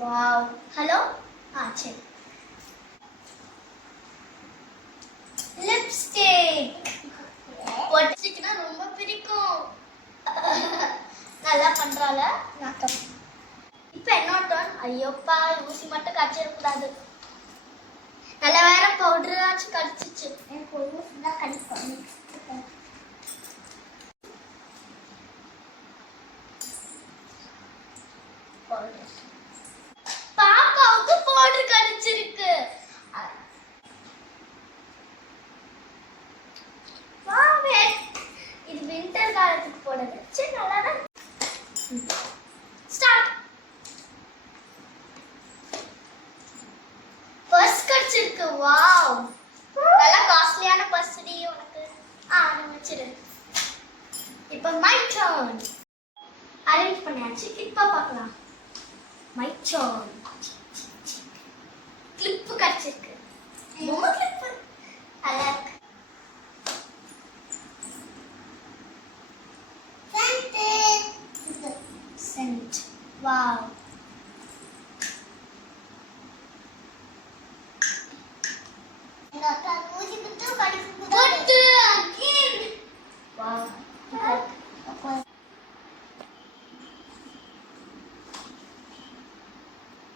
Wow. Hello. சரி. Lipstick. லிப்ஸ்டிக்னா ரொம்ப பிடிக்கும். நல்லா பண்றால மேக்கப். இப்போ என்ன டர்ன்? ஐயோப்பா, ஊசி மட்டும் கடிச்சிடக்கூடாது. நல்ல வேற பவுடர் ஆச்சு கடிச்சிச்சு. எனக்கு ஒரு ஊசி தான் கடிக்கும். பாப்பாவுக்கு பவுடர் கடிச்சிருக்கு. வாவே, இது வின்டர் காலத்துக்கு போடுறது. சரி, நல்லா தான். ஸ்டார்ட். பர்ஸ் கடிச்சிருக்கு. வாவ், நல்லா காஸ்ட்லியான பர்ஸ் டி உனக்கு. நான் வச்சிரு. இப்போ மை டர்ன். அரேஞ்ச் பண்ணியாச்சு. இப்போ பார்க்கலாம். My turn. கிளிப் கடிச்சிருக்கு. ரொம்ப கிளிப் நல்லா இருக்கு. சென்ட். வாவ்.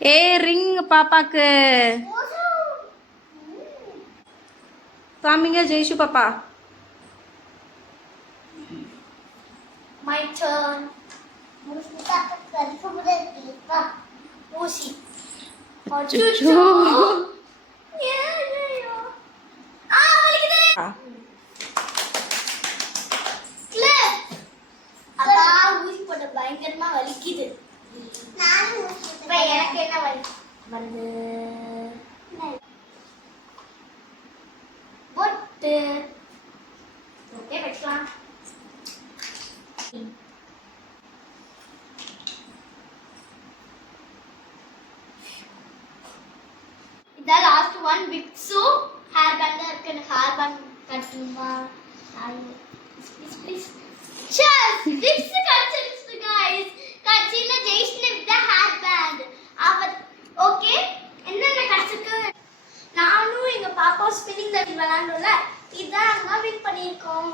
ஏ ரிங் பாப்பாக்கு காமிங்க ஜெய்ஷு பாப்பா. My turn. ஊசி. அச்சச்சோ. ஊசி போட்ட பயங்கரமா வலிக்குது. இப்ப எனக்கு என்ன வலி வருது? பொட்டு. ஓகே, வைக்கலாம். இதான் லாஸ்ட் ஒன். விக்ஸு ஹேர் பேண்ட் இருக்கு. எனக்கு ஹேர் பேண்ட் கட்டணுமா? Please please. Cheers! விக்ஸ் கட்சிருச்சு गाइस. கட்சில ஜெயிஷ்ன வித் ஹேர் பேண்ட். அவர் ஓகே. என்னென்ன கட்சிக்கு நானும் எங்க பாப்பா ஸ்பின்னிங் தட்டி விளையாண்டோம்ல, இதான் நாங்க வின் பண்ணிருக்கோம்.